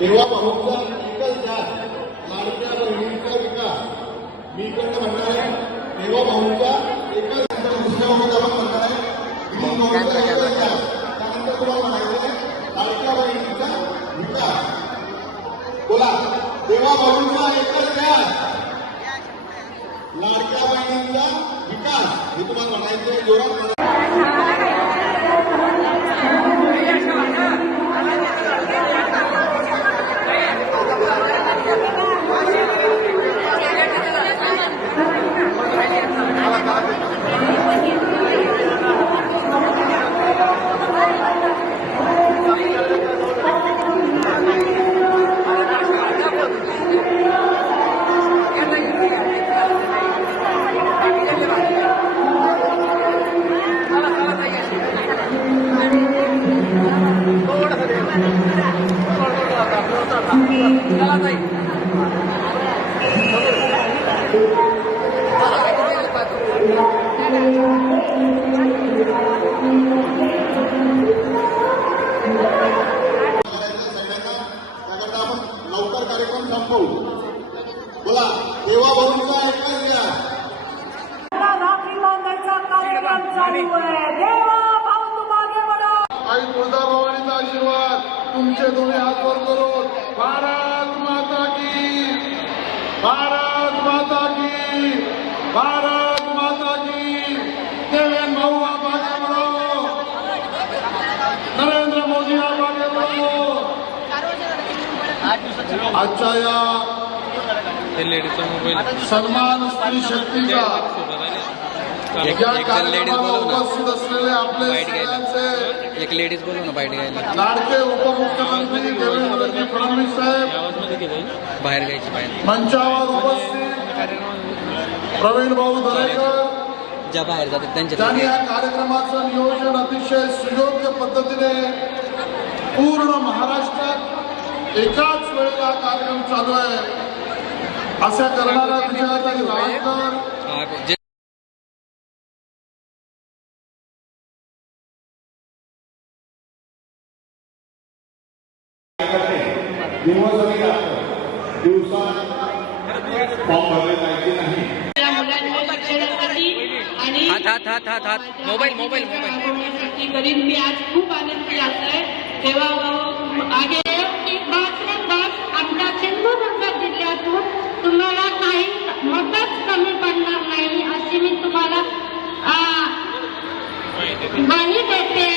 तेव्हा भाऊचा एकच ध्यान लाडक्या बहिणींचा विकास. मी इकडनं म्हणणार आहे तेव्हा भाऊचा एकच नंतर दुसऱ्या उमेदवार म्हणणार आहे मी भाऊचा एकच ध्यान त्यानंतर तुम्हाला म्हणायचं आहे लाडक्या बहिणींचा विकास. बोला तेव्हा भाऊचा एकच ध्यान लाडक्या बहिणींचा विकास. हे तुम्हाला म्हणायचं जोरात बोला देवा भाऊंचा एकच द्या राखी बांधायचा कार्यक्रम चालू आहे तुमचे दोन्ही हात वर करून भारत माता की भारत माता की भारत माता की. देवेन भाऊ आप आगे बढ़ो नरेंद्र मोदी आप आगे बढ़ो आजच्या या सन्मान स्त्री शक्तीचा उपस्थित असलेले आपले एक लेडीज बोलव ना बाईट घ्यायला. लाडके साहेब बाहेर घ्यायची बाहेर. मंचावर उपस्थित प्रवीण भाऊ दरेकर ज्या बाहेर जातात त्यांच्या या कार्यक्रमाचं नियोजन अतिशय सुयोग्य पद्धतीने पूर्ण महाराष्ट्रात एकाच वेळेला कार्यक्रम चालू आहे. अशा करणाऱ्या विजयाताई जे लागतं दिवसात फॉर्म मी आज खूप आनंद मिळाला तेव्हा आगे एक बास ना बास आमच्या तुम्हाला काही मतच कमी पडणार नाही अशी मी तुम्हाला ग्वाही देते.